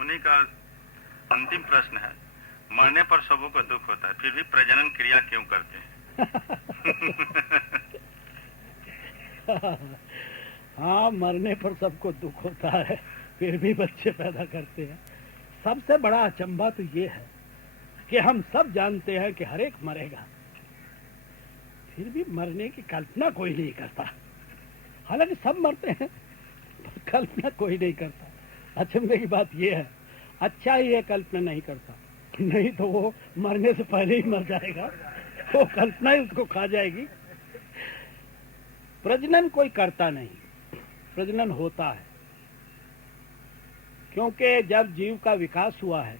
उन्हीं का अंतिम प्रश्न है, मरने पर सबों को दुख होता है, फिर भी प्रजनन क्रिया क्यों करते हैं? हाँ, मरने पर सबको दुख होता है, फिर भी बच्चे पैदा करते हैं। सबसे बड़ा अचंभा तो ये है कि हम सब जानते हैं कि हर एक मरेगा, फिर भी मरने की कल्पना कोई नहीं करता। हालांकि सब मरते हैं, पर कल्पना कोई नहीं करता। अचंभे की बात यह है, अच्छा ही है कल्पना नहीं करता, नहीं तो वो मरने से पहले ही मर जाएगा, वो कल्पना ही उसको खा जाएगी। प्रजनन कोई करता नहीं, प्रजनन होता है, क्योंकि जब जीव का विकास हुआ है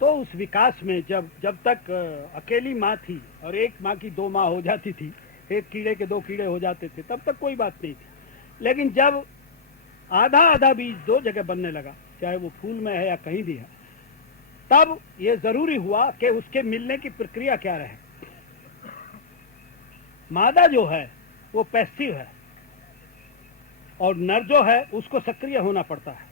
तो उस विकास में जब तक अकेली माँ थी और एक माँ की दो माँ हो जाती थी, एक कीड़े के दो कीड़े हो जाते थे, तब तक कोई बात नहीं थी। लेकिन जब आधा आधा बीज दो जगह बनने लगा, चाहे वो फूल में है या कहीं भी है, तब ये जरूरी हुआ कि उसके मिलने की प्रक्रिया क्या रहे। मादा जो है वो पैसिव है और नर जो है उसको सक्रिय होना पड़ता है।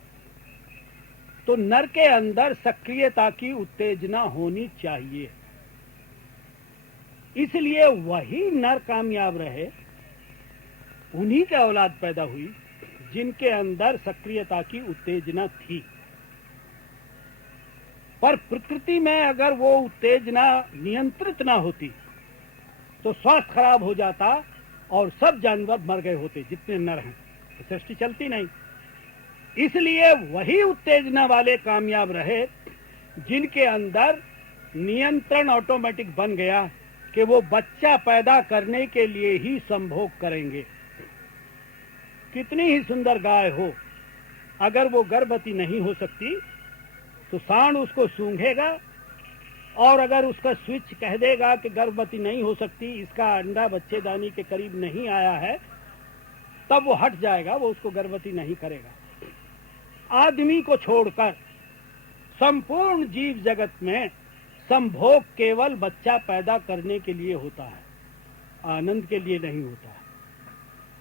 तो नर के अंदर सक्रियता की उत्तेजना होनी चाहिए, इसलिए वही नर कामयाब रहे, उन्हीं के औलाद पैदा हुई जिनके अंदर सक्रियता की उत्तेजना थी। पर प्रकृति में अगर वो उत्तेजना नियंत्रित ना होती तो स्वास्थ्य खराब हो जाता और सब जानवर मर गए होते, जितने नर हैं, सृष्टि चलती नहीं। इसलिए वही उत्तेजना वाले कामयाब रहे जिनके अंदर नियंत्रण ऑटोमेटिक बन गया कि वो बच्चा पैदा करने के लिए ही संभोग करेंगे। कितनी ही सुंदर गाय हो, अगर वो गर्भवती नहीं हो सकती तो सांड उसको सूंघेगा, और अगर उसका स्विच कह देगा कि गर्भवती नहीं हो सकती, इसका अंडा बच्चेदानी के करीब नहीं आया है, तब वो हट जाएगा, वो उसको गर्भवती नहीं करेगा। आदमी को छोड़कर संपूर्ण जीव जगत में संभोग केवल बच्चा पैदा करने के लिए होता है, आनंद के लिए नहीं होता है।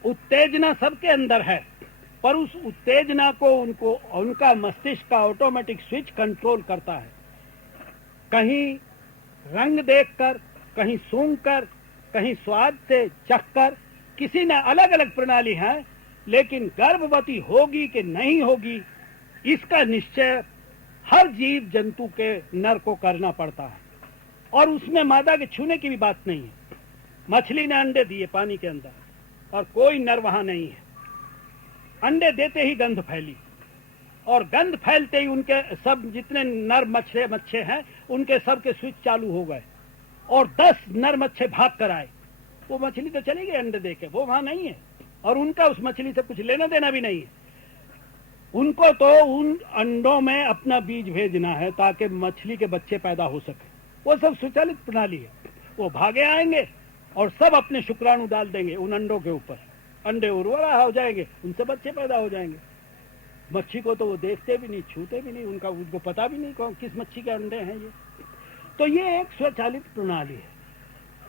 उत्तेजना सबके अंदर है, पर उस उत्तेजना को उनका मस्तिष्क का ऑटोमेटिक स्विच कंट्रोल करता है। कहीं रंग देखकर, कहीं सूंघकर, कहीं स्वाद से चखकर, किसी ने अलग अलग प्रणाली है, लेकिन गर्भवती होगी कि नहीं होगी इसका निश्चय हर जीव जंतु के नर को करना पड़ता है, और उसमें मादा के छूने की भी बात नहीं है। मछली ने अंडे दिए पानी के अंदर और कोई नर वहां नहीं है, अंडे देते ही गंध फैली, और गंध फैलते ही उनके सब जितने नर मच्छे हैं उनके सब के स्विच चालू हो गए, और 10 नर मच्छे भाग कर आए। वो मछली तो चली गई अंडे देके, वो वहां नहीं है, और उनका उस मछली से कुछ लेना देना भी नहीं है। उनको तो उन अंडों में अपना बीज भेजना है ताकि मछली के बच्चे पैदा हो सके। वो सब स्वचालित प्रणाली है। वो भागे आएंगे और सब अपने शुक्राणु डाल देंगे उन अंडों के ऊपर, अंडे उर्वरा हो जाएंगे, उनसे बच्चे पैदा हो जाएंगे। मच्छी को तो वो देखते भी नहीं, छूते भी नहीं, उनको पता भी नहीं कौन किस मच्छी के अंडे हैं ये। तो ये एक स्वचालित प्रणाली है।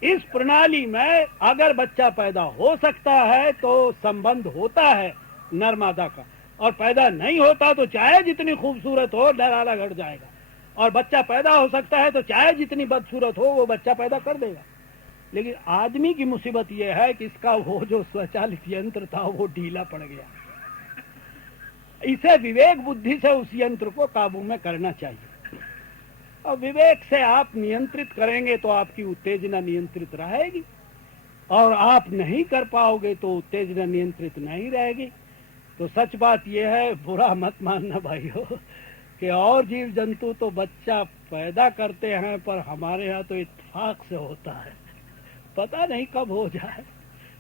इस प्रणाली में अगर बच्चा पैदा हो सकता है तो संबंध होता है नर मादा का, और पैदा नहीं होता तो चाहे जितनी खूबसूरत हो डराना घट जाएगा, और बच्चा पैदा हो सकता है तो चाहे जितनी बदसूरत हो वो बच्चा पैदा कर देगा। लेकिन आदमी की मुसीबत यह है कि इसका वो जो स्वचालित यंत्र था वो ढीला पड़ गया। इसे विवेक बुद्धि से उस यंत्र को काबू में करना चाहिए, और विवेक से आप नियंत्रित करेंगे तो आपकी उत्तेजना नियंत्रित रहेगी, और आप नहीं कर पाओगे तो उत्तेजना नियंत्रित नहीं रहेगी। तो सच बात यह है, बुरा मत मानना भाइयों, कि और जीव जंतु तो बच्चा पैदा करते हैं, पर हमारे यहाँ तो इत्तेफाक से होता है, पता नहीं कब हो जाए।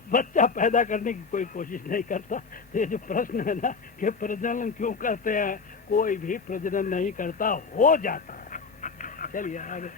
बच्चा पैदा करने की कोई कोशिश नहीं करता। तो ये जो प्रश्न है ना कि प्रजनन क्यों करते हैं, कोई भी प्रजनन नहीं करता, हो जाता है। चलिए आगे।